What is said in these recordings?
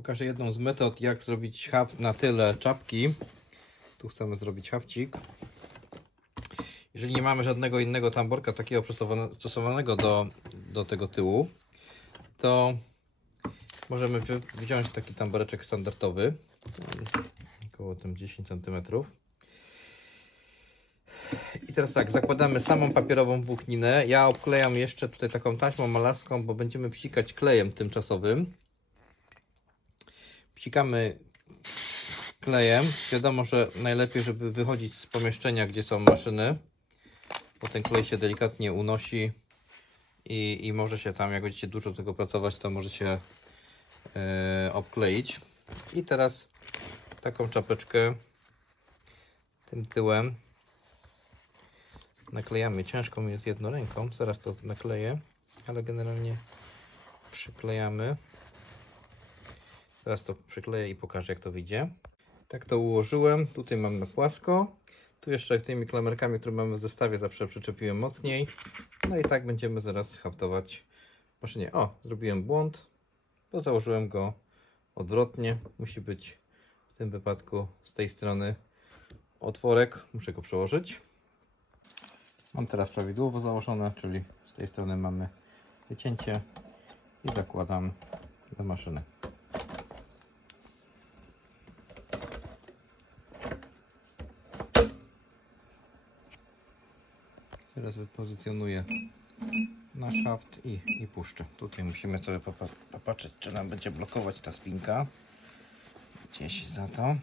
Pokażę jedną z metod, jak zrobić haft na tyle czapki. Tu chcemy zrobić hafcik. Jeżeli nie mamy żadnego innego tamborka takiego przystosowane- przystosowanego do, do tego tyłu, to możemy wziąć taki tamboreczek standardowy, około tym 10 cm. I teraz tak, zakładamy samą papierową włókninę. Ja obklejam jeszcze tutaj taką taśmą malarską, bo będziemy psikać klejem tymczasowym. Psikamy klejem. Wiadomo, że najlepiej, żeby wychodzić z pomieszczenia, gdzie są maszyny, bo ten klej się delikatnie unosi i, i może się tam, jak będziecie dużo tego pracować, to może się e, obkleić. I teraz taką czapeczkę tym tyłem naklejamy. Ciężko mi jest jedną ręką, zaraz to nakleję, ale generalnie przyklejamy. Teraz to przykleję i pokażę jak to wyjdzie. Tak to ułożyłem. Tutaj mam na płasko. Tu jeszcze tymi klamerkami, które mamy w zestawie zawsze przyczepiłem mocniej. No i tak będziemy zaraz haftować maszynie. O, zrobiłem błąd, bo założyłem go odwrotnie. Musi być w tym wypadku z tej strony otworek. Muszę go przełożyć. Mam teraz prawidłowo założone, czyli z tej strony mamy wycięcie i zakładam do maszyny. Teraz wypozycjonuję nasz haft i, i puszczę. Tutaj musimy sobie popa- popatrzeć, czy nam będzie blokować ta spinka. Gdzieś za to.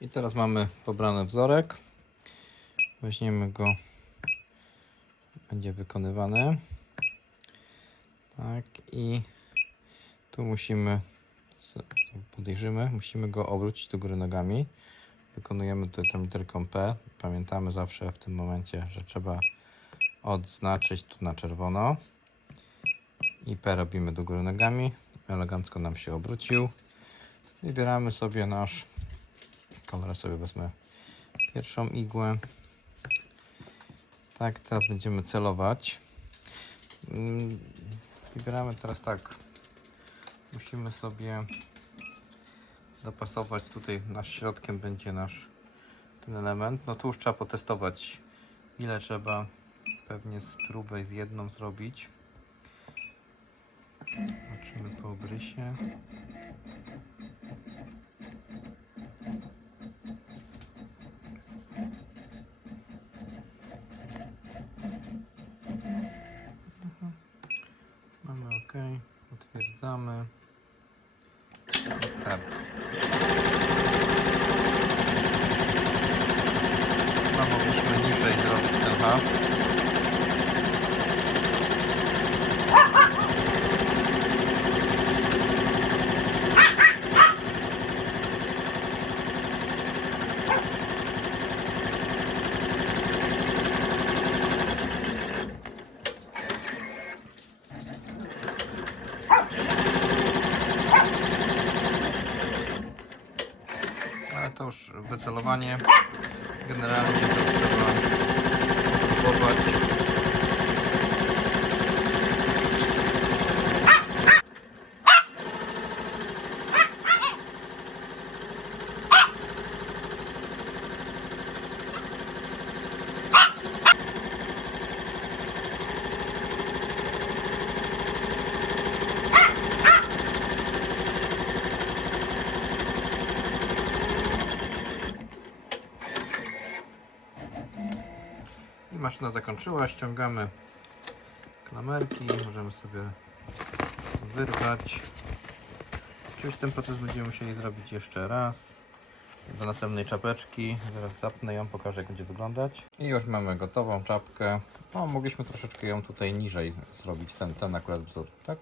I teraz mamy pobrany wzorek. Weźmiemy go. Będzie wykonywany. Tak i tu musimy podejrzymy, musimy go obrócić do góry nogami. Wykonujemy tutaj tą literką P. Pamiętamy zawsze w tym momencie, że trzeba odznaczyć tu na czerwono. I P robimy do góry nogami. Elegancko nam się obrócił. Wybieramy sobie nasz kolor sobie wezmę pierwszą igłę. Tak, teraz będziemy celować. Wybieramy teraz tak. Musimy sobie dopasować tutaj nasz środkiem będzie nasz ten element. No tu już trzeba potestować ile trzeba pewnie spróbę z jedną zrobić. Zobaczymy po obrysie. Mamy OK, potwierdzamy. I Start. Chyba mogliśmy niżej hub. Ale to już wycelowanie. Generalnie to trzeba spróbować. I maszyna zakończyła. Ściągamy klamerki. Możemy sobie wyrwać. Oczywiście ten proces będziemy musieli zrobić jeszcze raz. Do następnej czapeczki. Zaraz zapnę ją, pokażę jak będzie wyglądać. I już mamy gotową czapkę. No, mogliśmy troszeczkę ją tutaj niżej zrobić, ten, ten akurat wzór, tak?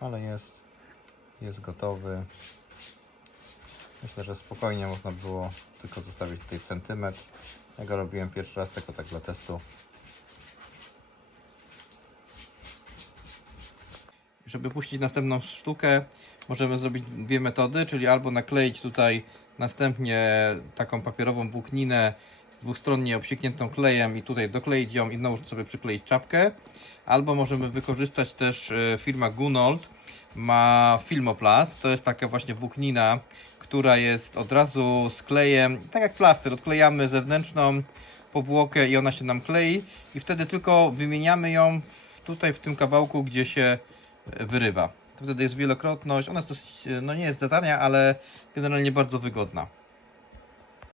Ale jest, jest gotowy. Myślę, że spokojnie można było tylko zostawić tutaj centymetr. Ja go robiłem pierwszy raz tylko tak dla testu. Żeby puścić następną sztukę, możemy zrobić dwie metody, czyli albo nakleić tutaj następnie taką papierową włókninę dwustronnie obsiekniętą klejem i tutaj dokleić ją i znowu sobie przykleić czapkę. Albo możemy wykorzystać też e, firma Gunold ma Filmoplast, to jest taka właśnie włóknina, która jest od razu z klejem, tak jak plaster, odklejamy zewnętrzną powłokę i ona się nam klei i wtedy tylko wymieniamy ją tutaj w tym kawałku, gdzie się e, wyrywa. To wtedy jest wielokrotność, ona jest dosyć, e, no nie jest za tania, ale generalnie bardzo wygodna.